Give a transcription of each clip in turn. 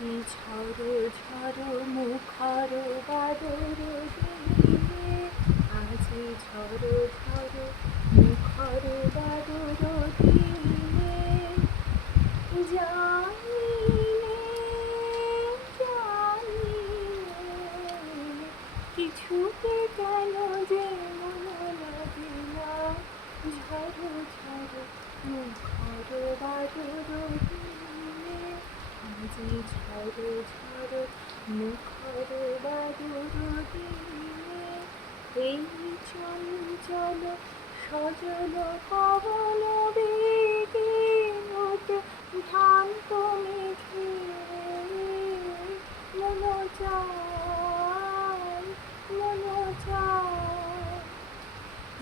ঝড়ো ঝড়ো মুখর বাদর আজি ঝড়ো ঝড়ো মুখর বাদর দিলে। জানি নে, জানি নে, কিছুতে কেন যে মন লাগে না ঝড়ো ঝড়ো মুখর বাদর দিনে আজি ঝড়ো ঝড়ো মুখর বাদর এই চঞ্চল সজল পবন বেগে ওঠে ভ্রান্ত মেঘে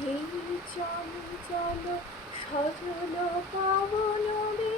এই চঞ্চল সজল পবন বেগে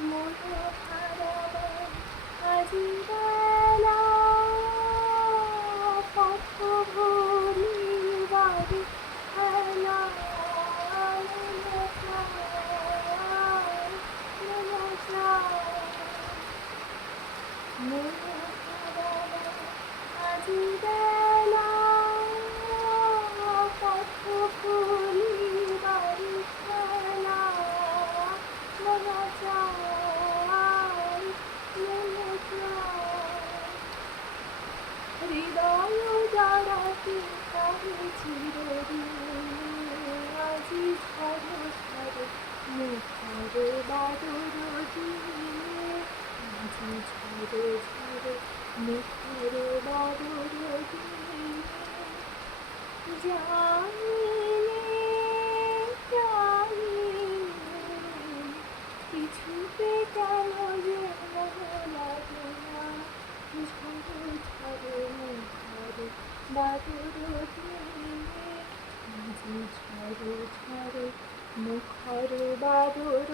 মন হারাবার আজি বেলা পথ ভরি বাড়ি খেলা মন চায়, মন চায়। মন হারাবার আজি বেলা পথ ভরি বাড়ি খেলা মন চায়, মন চায়। হৃদয় জড়াতে কাহে চিরদিন আজি ঝড় ঝড় মুখর বাদর আজি ঝড় ঝড় মুখর বাদর কিছুতে কেন যে লাগে না ঝড় মুখর বাদর দিনে আজি ঝড় ঝড় মুখর বাদুর